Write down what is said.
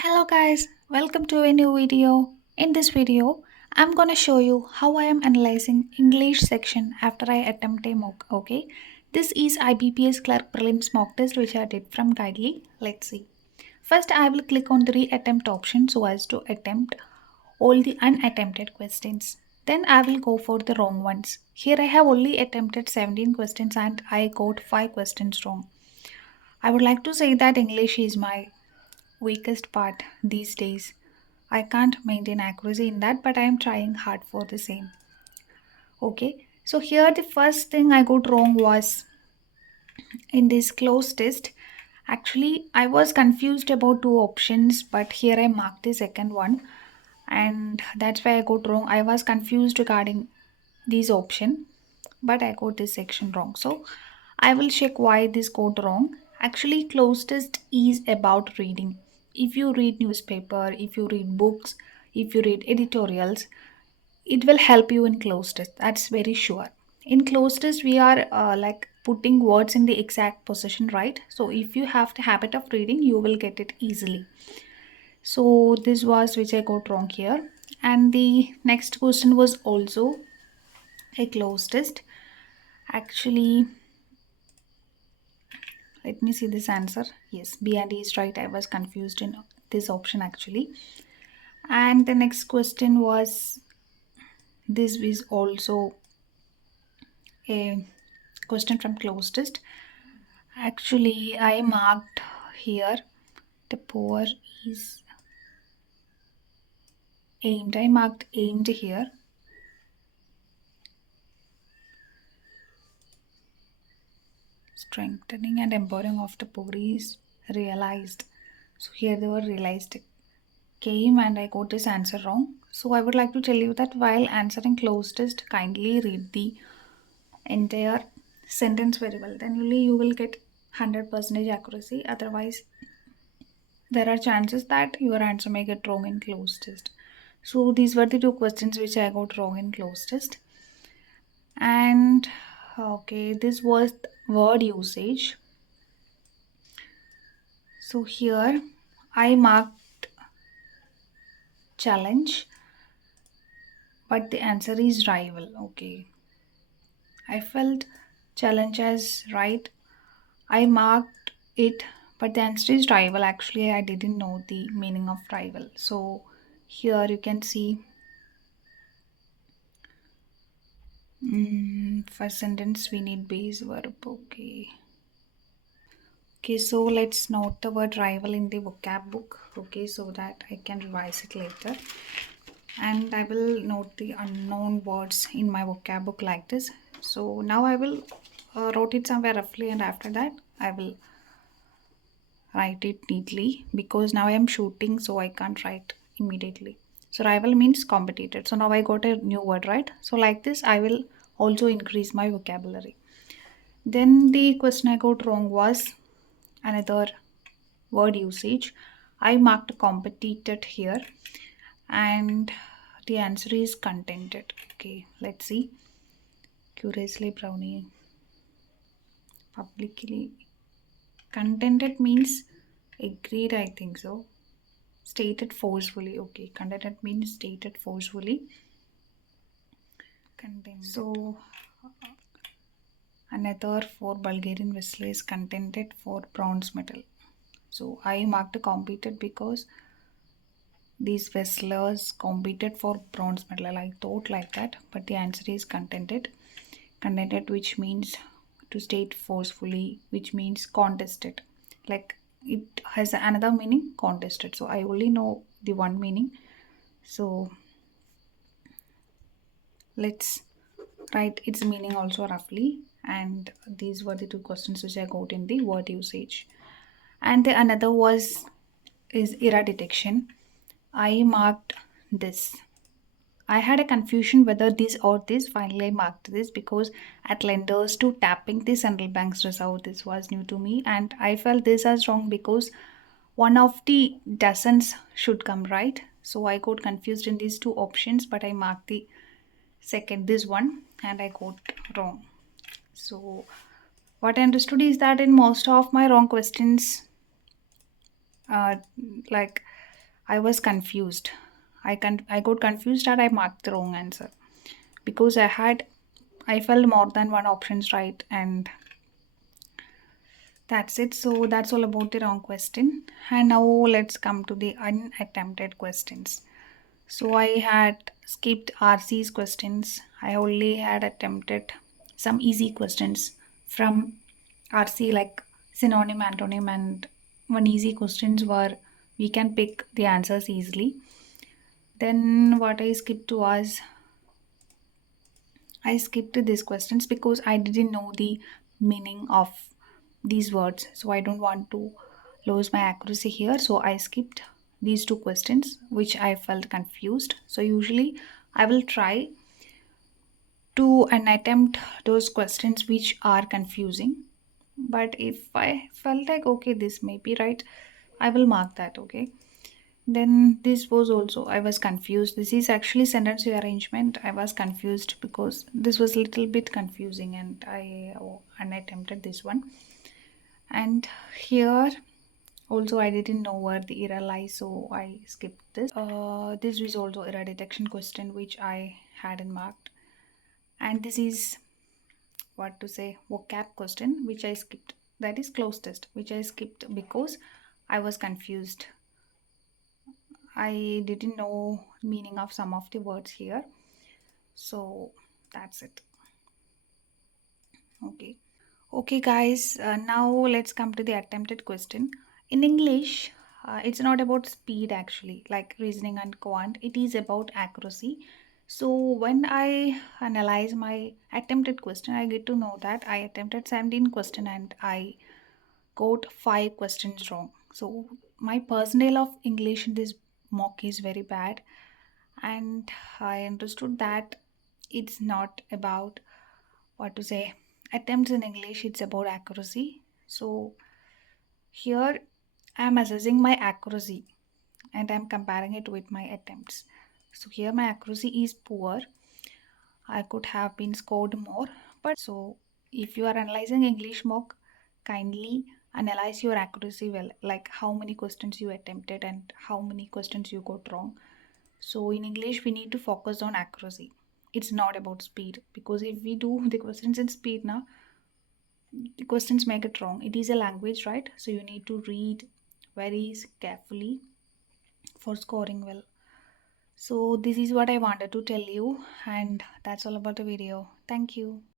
Hello guys, welcome to a new video. In this video, I'm gonna show you how I am analyzing English section after I attempt a mock. Okay, this is IBPS Clerk Prelims mock test which I did from Guidely. Let's see. First, I will click on the reattempt option so as to attempt all the unattempted questions. Then I will go for the wrong ones. Here I have only attempted 17 questions and I got 5 questions wrong. I would like to say that English is my weakest part these days. I can't maintain accuracy in that, but I am trying hard for the same. Okay, so here the first thing I got wrong was in this close test. Actually, I was confused about two options, but here I marked the second one, and that's why I got wrong. I was confused regarding this option, but I got this section wrong. So I will check why this got wrong. Actually, close test is about reading. If you read newspaper, if you read books, if you read editorials, it will help you in close test. That's very sure. In close test, we are like putting words in the exact position, right? So if you have the habit of reading, you will get it easily. So this was which I got wrong here. And the next question was also a close test. Actually, let me see this answer. Yes, B and E is right. I was confused in this option actually. And the next question was this is also a question from closed test. Actually, I marked here the poor is aimed. I marked aimed here. Strengthening and empowering of the poor is realized. So here the word realized came and I got this answer wrong. So I would like to tell you that while answering closed test, kindly read the entire sentence very well. Then only you will get 100% accuracy. Otherwise, there are chances that your answer may get wrong in closed test. So these were the two questions which I got wrong in closed test. And okay, this was word usage. So here I marked challenge, but the answer is rival. Okay, I felt challenge as right. I marked it, but the answer is rival. Actually, I didn't know the meaning of rival. So here you can see first sentence we need base verb. Okay. Okay, so let's note the word rival in the vocab book. Okay, so that I can revise it later. And I will note the unknown words in my vocab book like this. So now I will wrote it somewhere roughly, and after that I will write it neatly because now I am shooting, so I can't write immediately. So rival means competitor. So now I got a new word, right? So like this, I will also increase my vocabulary. Then the question I got wrong was another word usage. I marked competited here, and the answer is contented. Okay, let's see. Curiously brownie. Publicly. Contented means agreed, I think so. Stated forcefully. Okay, contented means stated forcefully. Contented. So another for Bulgarian wrestlers contented for bronze medal. So I marked competed because these wrestlers competed for bronze medal. I thought like that, but the answer is contented. Contented, which means to state forcefully, which means contested. Like it has another meaning, contested. So I only know the one meaning. So let's write its meaning also roughly. And these were the two questions which I got in the word usage. And the another was is error detection. I marked this. I had a confusion whether this or this. Finally, I marked this because at lenders to tapping the central bank's reserve, this was new to me, and I felt this as wrong because one of the dozens should come right. So I got confused in these two options, but I marked the second, this one, and I got wrong. So what I understood is that in most of my wrong questions, uh, like I was confused. I got confused and I marked the wrong answer because I felt more than one options right, and that's it. So that's all about the wrong question. And now let's come to the unattempted questions. So I had skipped RC's questions. I only had attempted some easy questions from RC, like synonym, antonym, and one easy questions where we can pick the answers easily. Then what I skipped was I skipped these questions because I didn't know the meaning of these words. So I don't want to lose my accuracy here. So I skipped these two questions which I felt confused. So usually I will try to and attempt those questions which are confusing. But if I felt like okay, this may be right, I will mark that, okay. Then this was also, I was confused. This is actually sentence rearrangement. I was confused because this was a little bit confusing, and I attempted this one. And here also I didn't know where the error lies, so I skipped this. This was also error detection question which I hadn't marked, and this is what to say vocab question which I skipped. That is close test which I skipped because I was confused. I didn't know meaning of some of the words here. So that's it. Okay. Okay, guys. Now let's come to the attempted question. In English, it's not about speed actually, like reasoning and quant. It is about accuracy. So when I analyze my attempted question, I get to know that I attempted 17 question and I got 5 questions wrong. So my percentile of English in this mock is very bad, and I understood that it's not about what to say attempts in English, it's about accuracy. So here I'm assessing my accuracy and I'm comparing it with my attempts. So here my accuracy is poor. I could have been scored more, but so if you are analyzing English mock, kindly analyze your accuracy well, like how many questions you attempted and how many questions you got wrong. So in English, we need to focus on accuracy. It's not about speed, because if we do the questions in speed now, the questions make it wrong. It is a language, right? So you need to read very carefully for scoring well. So this is what I wanted to tell you, and that's all about the video. Thank you.